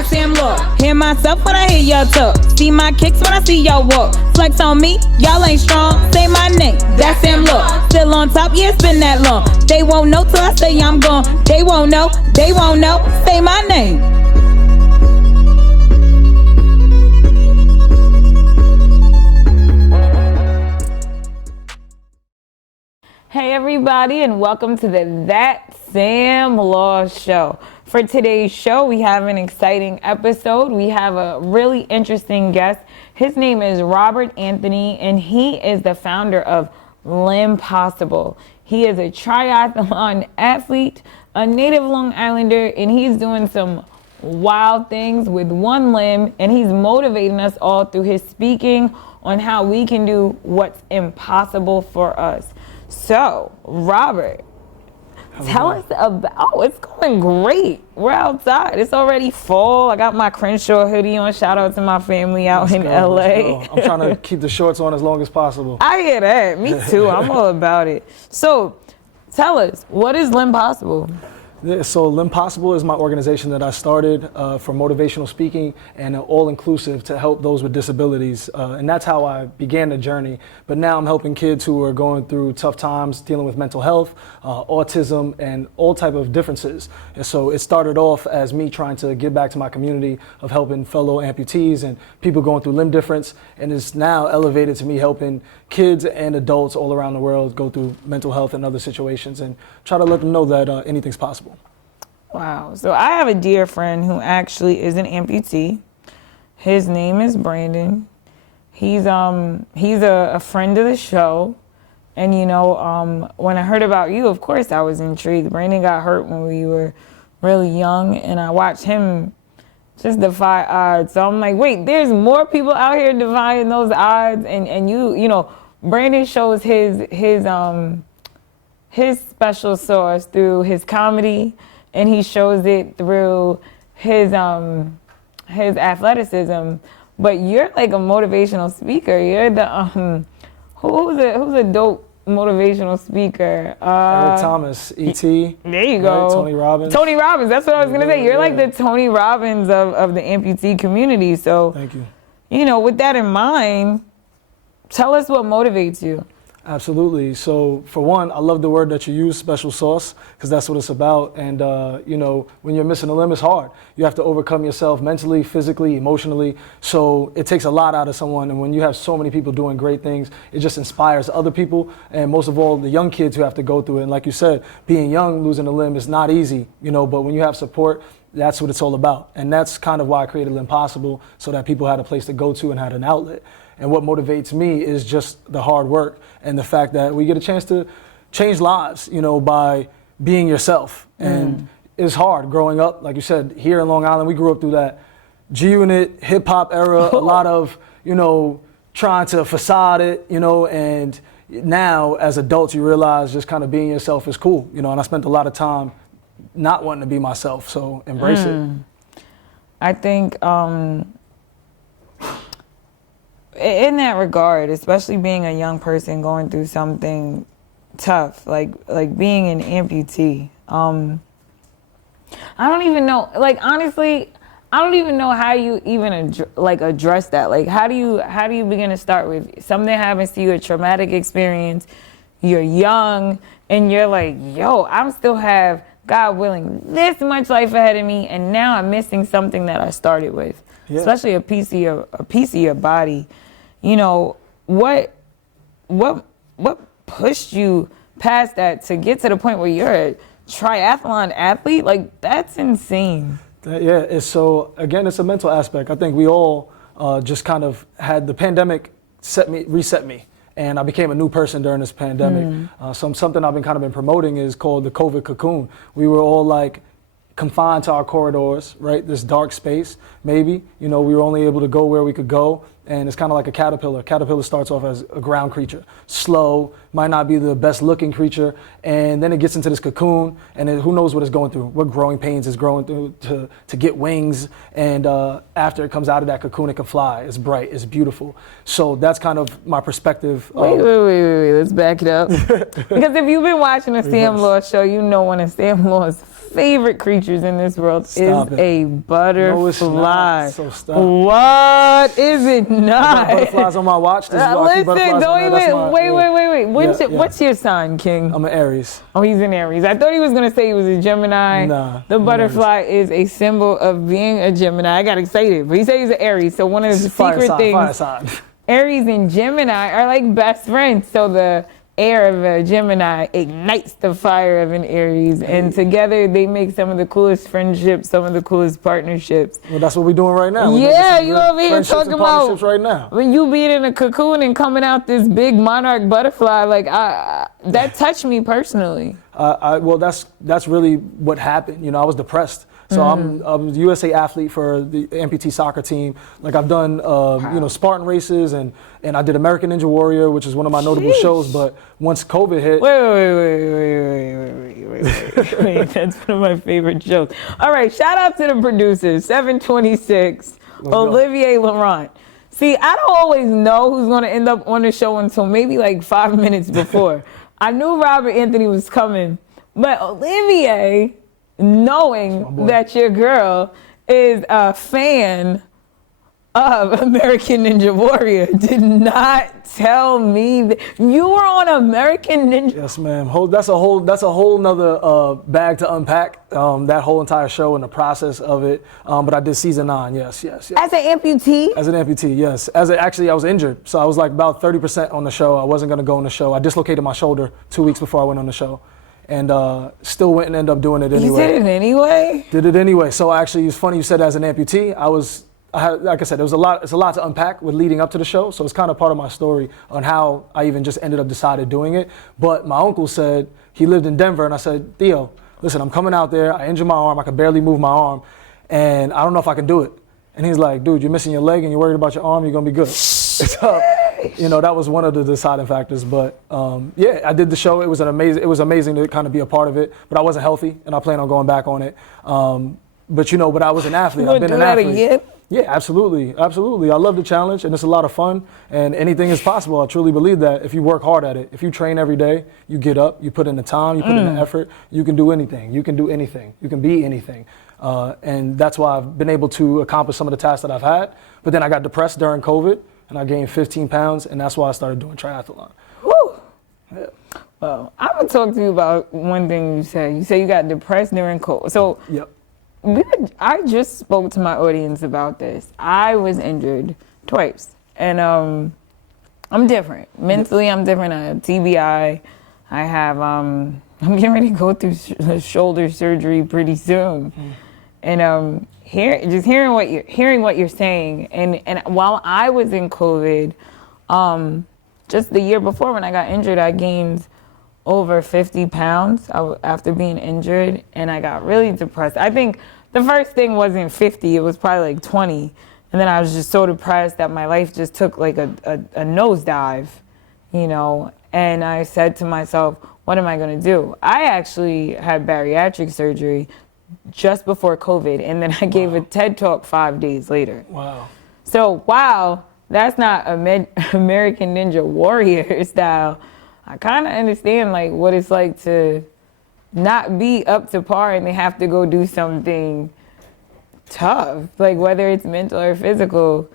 that's Sam Law. Hear myself when I hear y'all talk. See my kicks when I see y'all walk. Flex on me, y'all ain't strong. Say my name, that's Sam Law. Still on top, yeah, it's been that long. They won't know till I say I'm gone. They won't know, say my name. Hey everybody, and welcome to the That Sam Law Show. For today's show, we have an exciting episode. We have a really interesting guest. His name is Robert Anthony, and he is the founder of Limpossible. He is a triathlon athlete, a native Long Islander, and he's doing some wild things with one limb, and he's motivating us all through his speaking on how we can do what's impossible for us. So, Robert, tell us about, it's going great. We're outside. It's already fall. I got my Crenshaw hoodie on. Shout out to my family out in LA. I'm trying to keep the shorts on as long as possible. I hear that. Me too. I'm all about it. So, tell us, what is Limpossible? Yeah, so Limpossible is my organization that I started for motivational speaking and all-inclusive to help those with disabilities. And that's how I began the journey. But now I'm helping kids who are going through tough times, dealing with mental health, autism, and all type of differences. And so it started off as me trying to give back to my community of helping fellow amputees and people going through limb difference. And it's now elevated to me helping kids and adults all around the world go through mental health and other situations and try to let them know that anything's possible. Wow. So I have a dear friend who actually is an amputee. His name is Brandon. He's a friend of the show. And you know, when I heard about you, of course I was intrigued. Brandon got hurt when we were really young, and I watched him just defy odds. So I'm like, wait, there's more people out here defying those odds, and you know, Brandon shows his special sauce through his comedy, and he shows it through his athleticism. But you're like a motivational speaker. You're the who's a dope motivational speaker? Eric Thomas, E.T. There you go. Right? Tony Robbins. Tony Robbins. That's what I was gonna say. You're like the Tony Robbins of the amputee community. So thank you. You know, with that in mind, tell us what motivates you. Absolutely. So for one, I love the word that you use, special sauce, because that's what it's about. And, you know, when you're missing a limb, it's hard. You have to overcome yourself mentally, physically, emotionally. So it takes a lot out of someone. And when you have so many people doing great things, it just inspires other people. And most of all, the young kids who have to go through it. And like you said, being young, losing a limb is not easy, you know, but when you have support, that's what it's all about. And that's kind of why I created Limpossible, so that people had a place to go to and had an outlet. And what motivates me is just the hard work and the fact that we get a chance to change lives, you know, by being yourself. And it's hard growing up. Like you said, here in Long Island, we grew up through that G-Unit, hip-hop era, a lot of, you know, trying to facade it, you know, and now as adults, you realize just kind of being yourself is cool, you know, and I spent a lot of time not wanting to be myself, so embrace it. I think in that regard, especially being a young person going through something tough, like being an amputee, I don't even know, like honestly, I don't even know how you even address that. Like how do you begin to start with something happens to you, a traumatic experience, you're young, and you're like, yo, I still have, God willing, this much life ahead of me, and now I'm missing something that I started with, especially a piece of your body. You know, what pushed you past that to get to the point where you're a triathlon athlete? Like, that's insane. Yeah, it's a mental aspect. I think we all just kind of had the pandemic reset me. And I became a new person during this pandemic. Something I've been promoting is called the COVID cocoon. We were all like confined to our corridors, right? This dark space, maybe. You know, we were only able to go where we could go. And it's kind of like a caterpillar. Caterpillar starts off as a ground creature, slow, might not be the best looking creature. And then it gets into this cocoon, and who knows what it's going through, what growing pains it's growing through to get wings. And after it comes out of that cocoon, it can fly. It's bright, it's beautiful. So that's kind of my perspective. Wait, let's back it up. Because if you've been watching the Sam Law Show, you know one of Sam Law's favorite creatures in this world Stop is it. a butterfly. No, it's not. So stop. What is it not? I got butterflies on my watch. This is why I keep Listen, butterflies don't on there. That's my- wait. What's your sign, King? I'm an Aries. Oh, he's an Aries. I thought he was gonna say he was a Gemini. Nah, the I'm butterfly is a symbol of being a Gemini. I got excited, but he said he's an Aries. So one of the secret things, Fire sign. Aries and Gemini are like best friends. So the air of a Gemini ignites the fire of an Aries, and together they make some of the coolest friendships, some of the coolest partnerships. Well, that's what we're doing right now. Yeah, you over here talking about right now. when you being in a cocoon and coming out this big monarch butterfly. Like that touched me personally. Well, that's really what happened. You know, I was depressed. So I'm a USA athlete for the Amputee soccer team. Like I've done, you know, Spartan races and I did American Ninja Warrior, which is one of my notable shows. But once COVID hit, wait. That's one of my favorite shows. All right, shout out to the producers, 726, Olivier Laurent. See, I don't always know who's going to end up on the show until maybe like 5 minutes before. I knew Robert Anthony was coming, but Olivier, knowing that your girl is a fan of American Ninja Warrior, did not tell me that you were on American Ninja. Yes, ma'am. That's a whole nother bag to unpack. That whole entire show and the process of it. But I did season 9. Yes. As an amputee? As an amputee, yes. Actually, I was injured, so I was like about 30% on the show. I wasn't gonna go on the show. I dislocated my shoulder 2 weeks before I went on the show. And still went and ended up doing it anyway. You did it anyway? Did it anyway. So actually, it's funny you said as an amputee. Like I said, it's a lot to unpack with leading up to the show. So it's kind of part of my story on how I even just ended up decided doing it. But my uncle said, he lived in Denver, and I said, Theo, listen, I'm coming out there. I injured my arm. I could barely move my arm. And I don't know if I can do it. And he's like, dude, you're missing your leg and you're worried about your arm. You're going to be good. So, you know, that was one of the deciding factors. But yeah, I did the show. It was amazing to kind of be a part of it. But I wasn't healthy, and I plan on going back on it. But I was an athlete. I've been an athlete. Again? Yeah, absolutely. I love the challenge, and it's a lot of fun. And anything is possible. I truly believe that if you work hard at it, if you train every day, you get up, you put in the time, you put in the effort, you can do anything. You can do anything. You can be anything. And that's why I've been able to accomplish some of the tasks that I've had. But then I got depressed during COVID, and I gained 15 pounds, and that's why I started doing triathlon. Woo! Yeah. Well, I'm going to talk to you about one thing you said. You said you got depressed during COVID. So yep. I just spoke to my audience about this. I was injured twice, and I'm different. Mentally, I'm different. I have TBI. I have, I'm getting ready to go through shoulder surgery pretty soon. And hearing what you're saying, and while I was in COVID, just the year before when I got injured, I gained over 50 pounds after being injured, and I got really depressed. I think the first thing wasn't 50, it was probably like 20. And then I was just so depressed that my life just took like a nosedive, you know. And I said to myself, what am I gonna do? I actually had bariatric surgery just before COVID, and then I gave a TED Talk 5 days later. Wow. So, wow, that's not American Ninja Warrior style. I kind of understand like what it's like to not be up to par and they have to go do something tough, like whether it's mental or physical,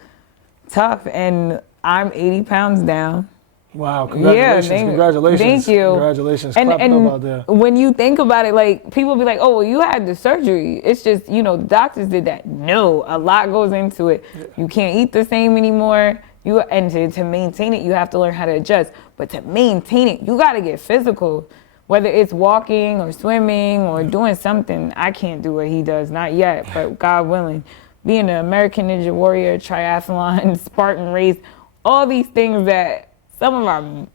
tough. And I'm 80 pounds down. Wow, congratulations, congratulations. Thank you. Congratulations, and out there. When you think about it, like people be like, oh, well, you had the surgery. It's just, you know, doctors did that. No, a lot goes into it. Yeah. You can't eat the same anymore. And to maintain it, you have to learn how to adjust. But to maintain it, you got to get physical. Whether it's walking or swimming or doing something, I can't do what he does, not yet, but God willing. Being an American Ninja Warrior, triathlon, Spartan race, all these things that some of our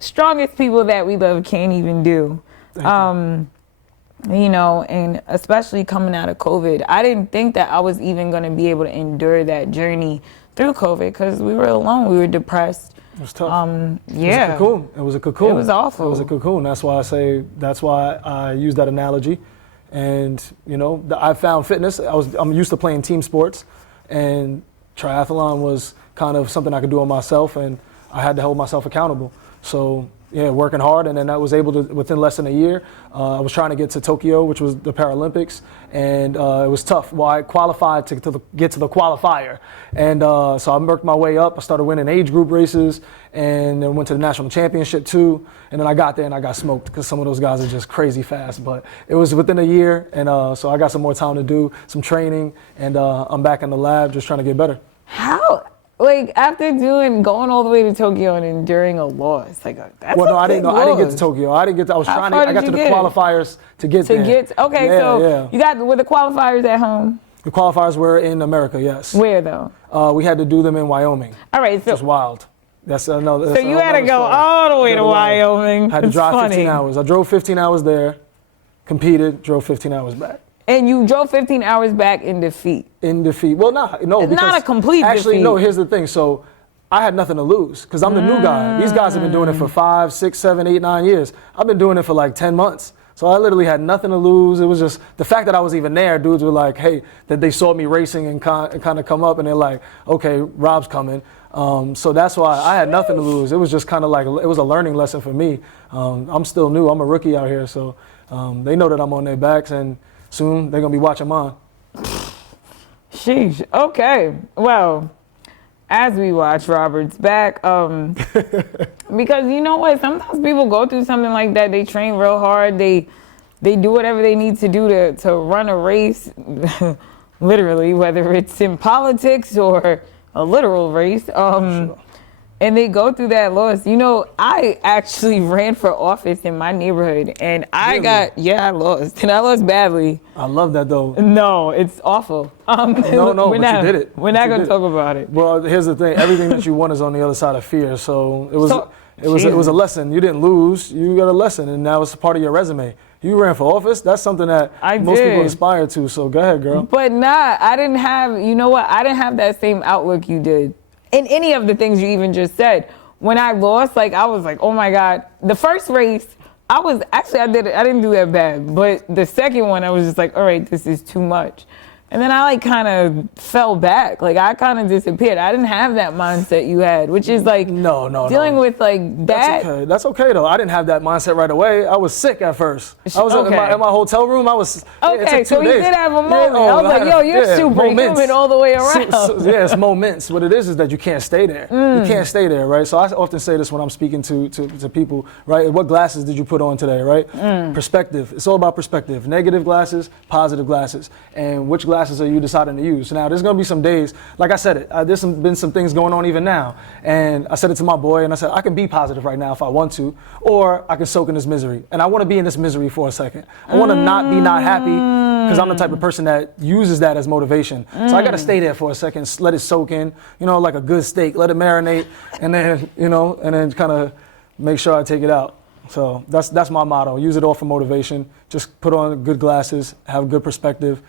strongest people that we love can't even do. You know, and especially coming out of COVID, I didn't think that I was even going to be able to endure that journey through COVID because we were alone, we were depressed. It was tough. Yeah. It was a cocoon. It was awful. It was a cocoon. That's why I use that analogy. And, you know, I found fitness. I'm used to playing team sports, and triathlon was kind of something I could do on myself, and I had to hold myself accountable. So, working hard, and then I was able to, within less than a year, I was trying to get to Tokyo, which was the Paralympics, and it was tough. Well, I qualified to get to the qualifier, and so I worked my way up. I started winning age group races, and then went to the national championship too, and then I got there and I got smoked because some of those guys are just crazy fast, but it was within a year, and so I got some more time to do some training, and I'm back in the lab just trying to get better. How? Like, after going all the way to Tokyo and enduring a loss, like, that's well, no, I big didn't. I didn't get to Tokyo. I didn't get. I was How trying far to. I did got you to the get? qualifiers to get there. Okay, Yeah, so yeah. you got with the qualifiers at home. The qualifiers were in America. Yes. Where though? We had to do them in Wyoming. All right, so It's wild. That's another. so you had to go all the way to Wyoming. I had to It's drive funny. 15 hours. I drove 15 hours there, competed, drove 15 hours back. And you drove 15 hours back in defeat. In defeat. Well, no. It's Because not a complete actually, defeat. no. Here's the thing. So I had nothing to lose because I'm the new guy. These guys have been doing it for 5, 6, 7, 8, 9 years. I've been doing it for like 10 months. So I literally had nothing to lose. It was just the fact that I was even there. Dudes were like, hey, that they saw me racing and kind of come up, and they're like, okay, Rob's coming. So that's why I had nothing to lose. It was just kind of like, it was a learning lesson for me. I'm still new. I'm a rookie out here. So they know that I'm on their backs, and soon they're going to be watching mine. Sheesh. Okay. Well, as we watch Robert's back, because you know what? Sometimes people go through something like that. They train real hard. They do whatever they need to do to run a race, literally, whether it's in politics or a literal race. Sure. And they go through that loss. You know, I actually ran for office in my neighborhood, and I lost, and I lost badly. I love that though. No, it's awful. No, but you did it. We're not going to talk about it. Well, here's the thing. Everything that you want is on the other side of fear. So it was a lesson. You didn't lose. You got a lesson, and that was part of your resume. You ran for office. That's something that most people aspire to. So go ahead, girl. But I didn't have, you know what? I didn't have that same outlook you did in any of the things you even just said. When I lost, like, I was like, oh my God. The first race, I didn't do that bad. But the second one, I was just like, all right, this is too much. And then I like kind of fell back. Like I kind of disappeared. I didn't have that mindset you had, which is like dealing with like that. That's okay though. I didn't have that mindset right away. I was sick at first. I was in my hotel room. I was okay. So you did have a moment. Yeah, I was like, yo, you're superhuman all the way around. Yeah, it's moments. What it is that you can't stay there. You can't stay there, right? So I often say this when I'm speaking to people, right? What glasses did you put on today, right? Perspective. It's all about perspective. Negative glasses, positive glasses, and which glasses are you deciding to use? Now, there's going to be some days, like I said there's been some things going on even now. And I said it to my boy, and I said, I can be positive right now if I want to, or I can soak in this misery. And I want to be in this misery for a second. I want to not be not happy, because I'm the type of person that uses that as motivation. So I got to stay there for a second, let it soak in, like a good steak, let it marinate, and then, and then kind of make sure I take it out. So that's my motto. Use it all for motivation. Just put on good glasses, have good perspective.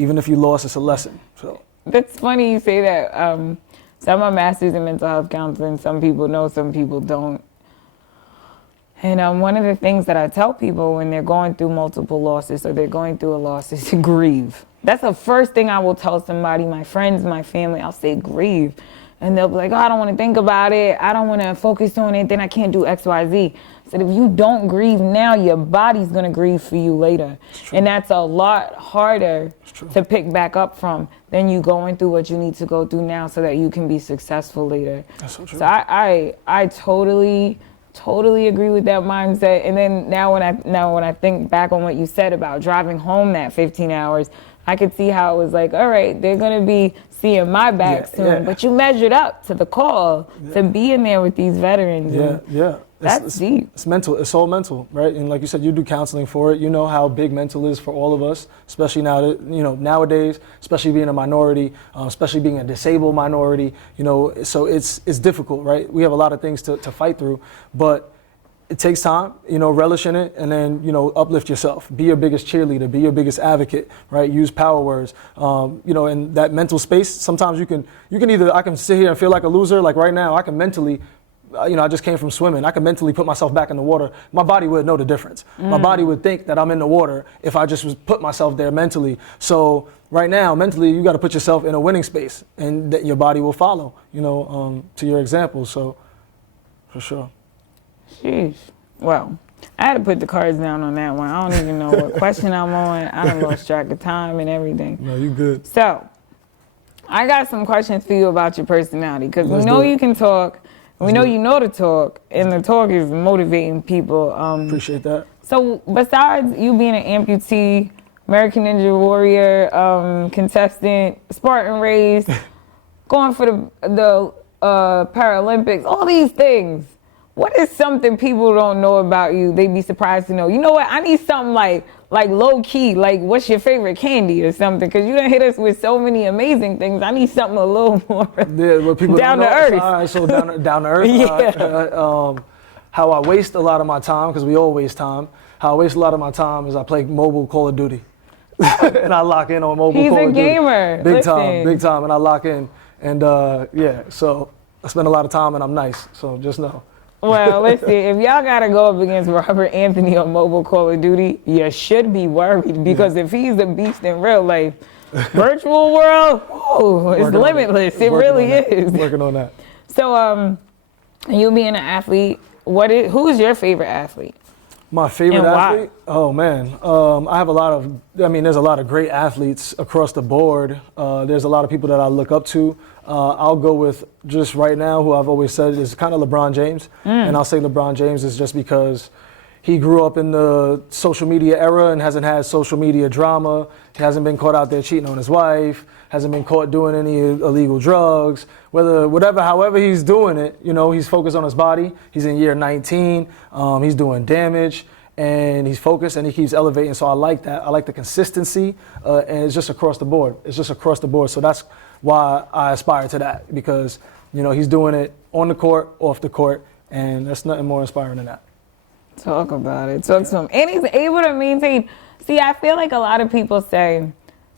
Even if you lost, it's a lesson. So that's funny you say that. So I'm a master's in mental health counseling. Some people know, some people don't. And one of the things that I tell people when they're going through multiple losses or they're going through a loss is to grieve. That's the first thing I will tell somebody, my friends, my family. I'll say grieve. And they'll be like, oh, I don't want to think about it. I don't want to focus on it. Then I can't do X, Y, Z. I said, if you don't grieve now, your body's going to grieve for you later. And that's a lot harder to pick back up from than you going through what you need to go through now so that you can be successful later. That's so true. So I totally agree with that mindset. And then now when I think back on what you said about driving home that 15 hours, I could see how it was like, all right, they're going to be seeing my back soon. Yeah. But you measured up to the call to be in there with these veterans. Yeah. That's deep. It's mental. It's all mental, right? And like you said, you do counseling for it. You know how big mental is for all of us, especially now that, nowadays, especially being a minority, especially being a disabled minority, so it's difficult, right? We have a lot of things to fight through, but it takes time, relish in it, and then, uplift yourself. Be your biggest cheerleader, be your biggest advocate, right? Use power words. In that mental space, sometimes you can either, I can sit here and feel like a loser, like right now, I can mentally, I just came from swimming. I can mentally put myself back in the water. My body would know the difference. My body would think that I'm in the water if I just put myself there mentally. So right now, mentally, you got to put yourself in a winning space, and that your body will follow, to your example. So, for sure. Sheesh. Well, I had to put the cards down on that one. I don't even know what question I'm on. I done lost track of time and everything. No, you good. So, I got some questions for you about your personality, because we know you can talk, we know you know to talk, and the talk is motivating people. Appreciate that. So, besides you being an amputee, American Ninja Warrior, contestant, Spartan race, going for the Paralympics, all these things, what is something people don't know about you they'd be surprised to know? You know what? I need something like low key, like what's your favorite candy or something? Because you done hit us with so many amazing things. I need something a little more down to earth. All right, so down to earth. Yeah. How I waste a lot of my time, because we all waste time. How I waste a lot of my time is I play mobile Call of Duty. And I lock in on mobile Call of Duty. He's a gamer. Big time, and I lock in. And so I spend a lot of time and I'm nice, so just know. Well, let's see. If y'all got to go up against Robert Anthony on mobile Call of Duty, you should be worried, because if he's a beast in real life, virtual world, it's limitless. It really is. Working on that. So, you being an athlete, who's your favorite athlete? My favorite And why? athlete? Oh man, there's a lot of great athletes across the board. There's a lot of people that I look up to. I'll go with just right now who I've always said is kind of LeBron James. And I'll say LeBron James is just because he grew up in the social media era and hasn't had social media drama. He hasn't been caught out there cheating on his wife, hasn't been caught doing any illegal drugs, however he's doing it, he's focused on his body. He's in year 19, he's doing damage, and he's focused and he keeps elevating. So I like that. I like the consistency, and it's just across the board. So that's why I aspire to that, because, he's doing it on the court, off the court, and there's nothing more inspiring than that. Talk about it. Talk to him. And he's able to maintain. See, I feel like a lot of people say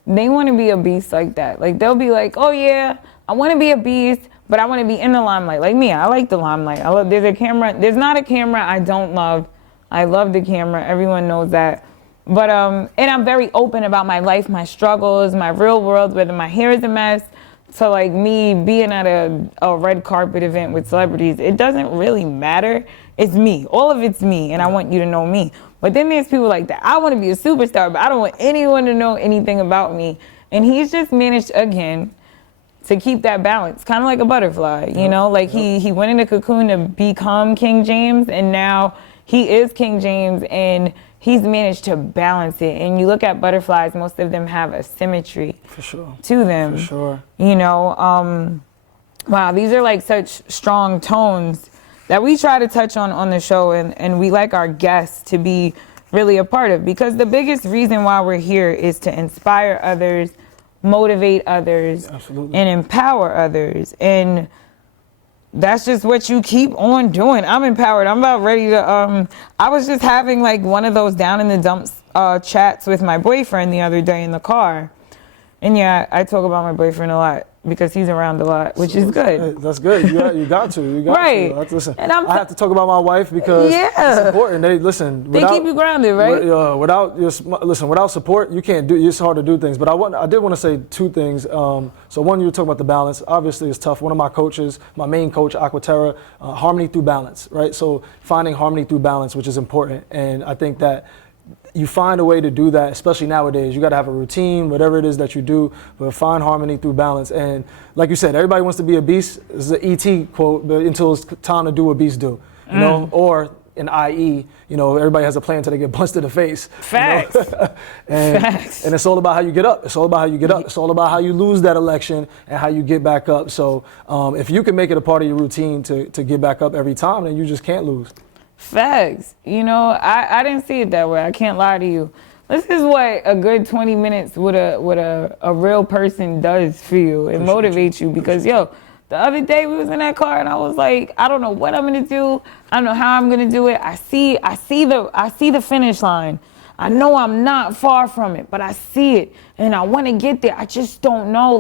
they want to be a beast like that. Like, they'll be like, oh yeah, I want to be a beast, but I want to be in the limelight. Like me, I like the limelight. There's a camera. There's not a camera I don't love. I love the camera. Everyone knows that. But, and I'm very open about my life, my struggles, my real world, whether my hair is a mess, to like me being at a red carpet event with celebrities. It doesn't really matter. It's me. All of it's me, and I want you to know me. But then there's people like that. I want to be a superstar, but I don't want anyone to know anything about me. And he's just managed, again, to keep that balance, kind of like a butterfly, He went in the cocoon to become King James, and now he is King James, and he's managed to balance it. And you look at butterflies, most of them have a symmetry to them. For sure. Wow, these are like such strong tones that we try to touch on the show, and we like our guests to be really a part of, because the biggest reason why we're here is to inspire others, motivate others, and empower others. And that's just what you keep on doing. I'm empowered. I'm about ready to, I was just having like one of those down in the dumps chats with my boyfriend the other day in the car. And yeah, I talk about my boyfriend a lot because he's around a lot, which is good. That's good. You got to. Right. Listen, and I have to talk about my wife because it's important. They keep you grounded, right? Without support, you can't do. It's hard to do things. But I did want to say two things. So one, you were talking about the balance. Obviously, it's tough. One of my coaches, my main coach, Aquaterra, harmony through balance, right? So finding harmony through balance, which is important, and I think that you find a way to do that, especially nowadays. You got to have a routine, whatever it is that you do, but find harmony through balance. And like you said, everybody wants to be a beast. This is an E.T. quote, but until it's time to do what beasts do, or in IE, everybody has a plan until they get punched in the face. Facts. Facts. And it's all about how you get up. It's all about how you get up. It's all about how you lose that election and how you get back up. So if you can make it a part of your routine to get back up every time, then you just can't lose. Facts. I didn't see it that way. I can't lie to you. This is what a good 20 minutes with a real person does for you. It motivates you because, the other day we was in that car and I was like, I don't know what I'm gonna do. I don't know how I'm gonna do it. I see the finish line. I know I'm not far from it, but I see it and I want to get there. I just don't know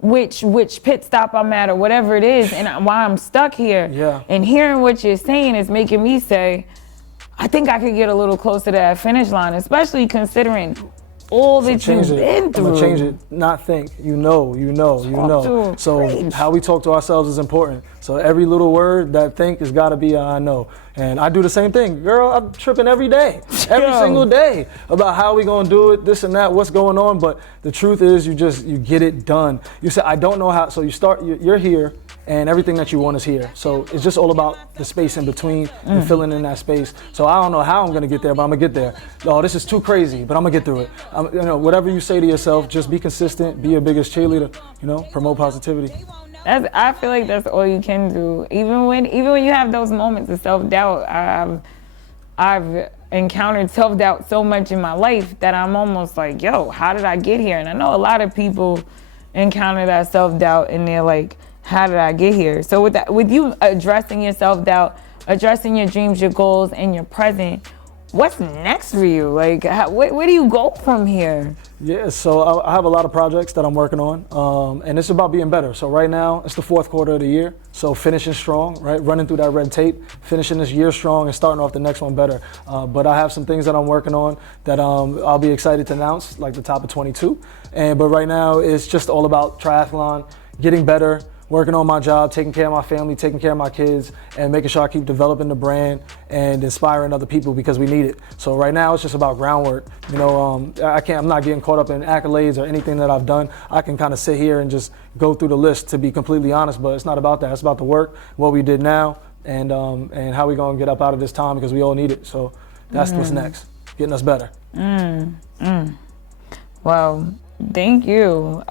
which pit stop I'm at or whatever it is, and why I'm stuck here. Yeah. And hearing what you're saying is making me say, I think I could get a little closer to that finish line, especially considering all that you've been through. I'm gonna change it. Not think. You know. So how we talk to ourselves is important. So every little word that think has got to be a I know. And I do the same thing. Girl, I'm tripping every day, every single day about how we gonna do it, this and that, what's going on. But the truth is you get it done. You say, I don't know how. So you're here and everything that you want is here. So it's just all about the space in between and filling in that space. So I don't know how I'm gonna get there, but I'm gonna get there. Oh, this is too crazy, but I'm gonna get through it. Whatever you say to yourself, just be consistent, be your biggest cheerleader, promote positivity. I feel like that's all you can do. Even when you have those moments of self-doubt, I've encountered self-doubt so much in my life that I'm almost like, yo, how did I get here? And I know a lot of people encounter that self-doubt and they're like, how did I get here? So with you addressing your self-doubt, addressing your dreams, your goals, and your present, what's next for you? Like, where do you go from here? Yeah, so I have a lot of projects that I'm working on, and it's about being better. So right now, it's the fourth quarter of the year, so finishing strong, right? Running through that red tape, finishing this year strong, and starting off the next one better. But I have some things that I'm working on that I'll be excited to announce, like the top of 22. But right now, it's just all about triathlon, getting better, working on my job, taking care of my family, taking care of my kids, and making sure I keep developing the brand and inspiring other people because we need it. So right now it's just about groundwork. I'm not getting caught up in accolades or anything that I've done. I can kind of sit here and just go through the list, to be completely honest, but it's not about that. It's about the work, what we did now, and how we gonna get up out of this time because we all need it. So that's what's next, getting us better. Well, thank you.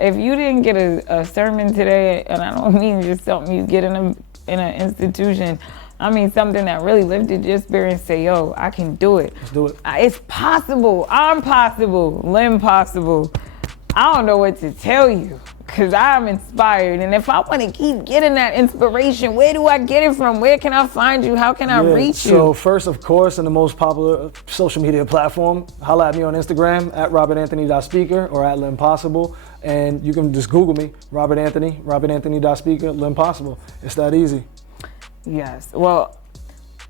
If you didn't get a sermon today, and I don't mean just something you get in an institution, I mean something that really lifted your spirit and say, yo, I can do it. Let's do it. It's possible. I'm possible. Limpossible. I don't know what to tell you because I'm inspired. And if I want to keep getting that inspiration, where do I get it from? Where can I find you? How can I reach you? So first, of course, in the most popular social media platform, holla at me on Instagram at robertanthony.speaker or at Limpossible. And you can just Google me, Robert Anthony.speaker, Limpossible. It's that easy. Yes. Well,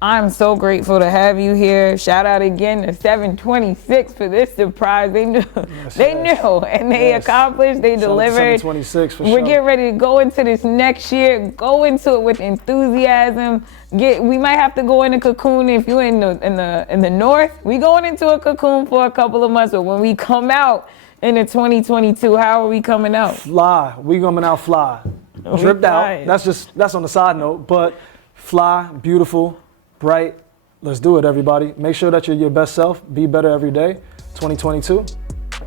I'm so grateful to have you here. Shout out again to 726 for this surprise. They knew, and they accomplished, they delivered. 726 for We're getting ready to go into this next year. Go into it with enthusiasm. We might have to go in a cocoon if you're in the north. We going into a cocoon for a couple of months, but when we come out into 2022, how are we coming out? Fly. We coming out fly. Dripped out. That's on the side note, but fly, beautiful, bright. Let's do it, everybody. Make sure that you're your best self. Be better every day. 2022.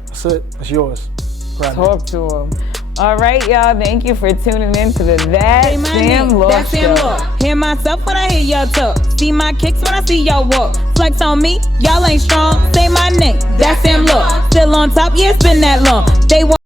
That's it. It's yours. Talk to them. All right, y'all. Thank you for tuning in to the That Sam Law Show. Hear myself when I hear y'all talk. See my kicks when I see y'all walk. Flex on me, y'all ain't strong. Say my name. That's Sam Law. Still on top, yeah, it's been that long. They want